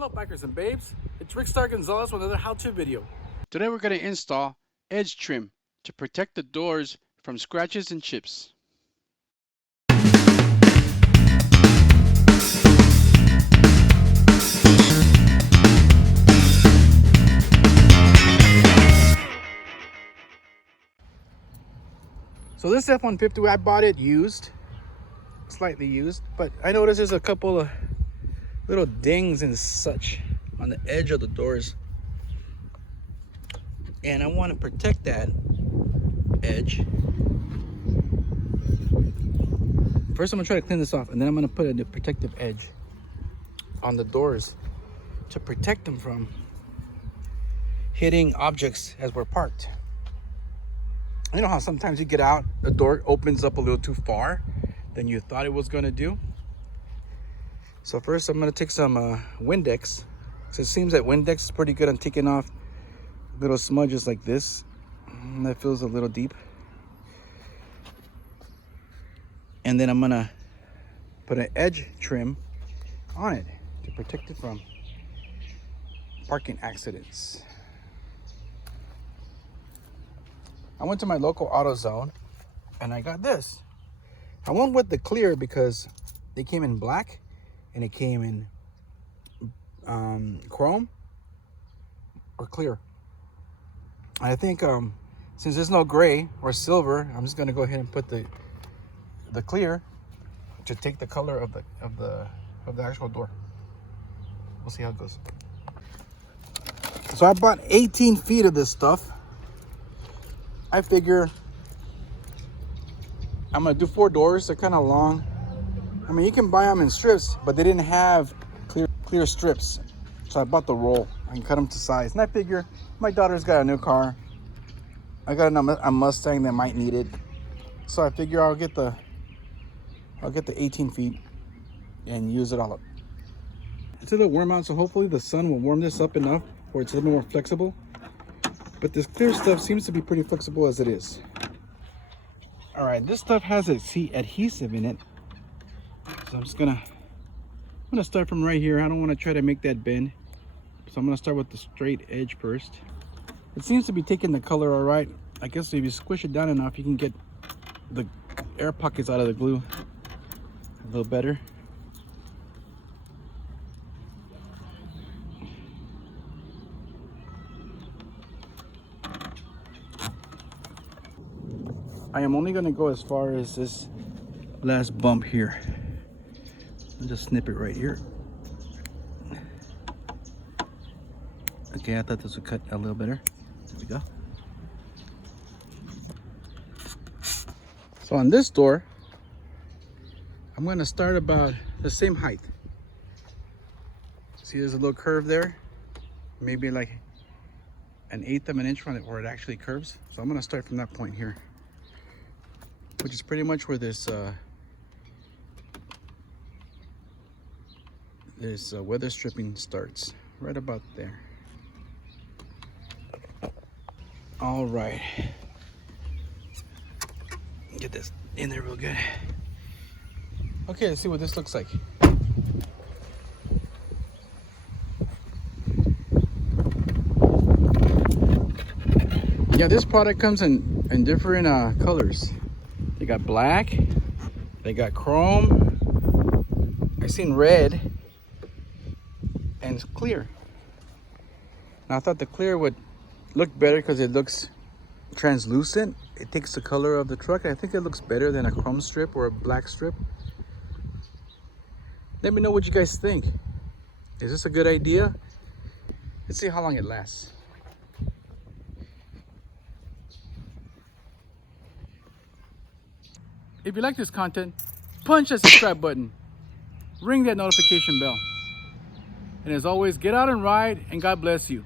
Hello bikers and babes, it's Rick Star Gonzalez with another how-to video. Today we're going to install edge trim to protect the doors from scratches and chips. So this F-150, I bought it used, slightly used, but I noticed there's a couple of little dings and such on the edge of the doors. And I want to protect that edge. First I'm going to try to clean this off, and then I'm going to put a protective edge on the doors to protect them from hitting objects as we're parked. You know how sometimes you get out, the door opens up a little too far than you thought it was going to do? So first I'm going to take some Windex. So it seems that Windex is pretty good on taking off little smudges like this. That feels a little deep. And then I'm going to put an edge trim on it to protect it from parking accidents. I went to my local AutoZone and I got this. I went with the clear because they came in black and it came in chrome or clear. And I think since there's no gray or silver, I'm just gonna go ahead and put the clear to take the color of the actual door. We'll see how it goes. So I bought 18 feet of this stuff. I figure I'm gonna do 4 doors. They're kind of long. I mean, you can buy them in strips, but they didn't have clear strips. So I bought the roll. I can cut them to size. And I figure my daughter's got a new car. I got a Mustang that might need it. So I figure I'll get the 18 feet and use it all up. It's a little warm out, so hopefully the sun will warm this up enough where it's a little more flexible. But this clear stuff seems to be pretty flexible as it is. All right, this stuff has a adhesive in it. So I'm gonna start from right here. I don't want to try to make that bend. So I'm gonna start with the straight edge first. It seems to be taking the color all right. I guess if you squish it down enough, you can get the air pockets out of the glue a little better. I am only going to go as far as this last bump here. I'll just snip it right here. Okay, I thought this would cut a little better. There we go. So on this door, I'm going to start about the same height. See, there's a little curve there. Maybe like 1/8 of an inch from it where it actually curves. So I'm going to start from that point here, which is pretty much where this weather stripping starts, right about there. All right, get this in there real good. Okay, let's see what this looks like. Yeah, this product comes in different colors. They got black, they got chrome, I seen red, and clear. Now I thought the clear would look better because it looks translucent. It takes the color of the truck. I think it looks better than a chrome strip or a black strip. Let me know what you guys think. Is this a good idea? Let's see how long it lasts. If you like this content, punch that subscribe button, ring that notification bell. And as always, get out and ride, and God bless you.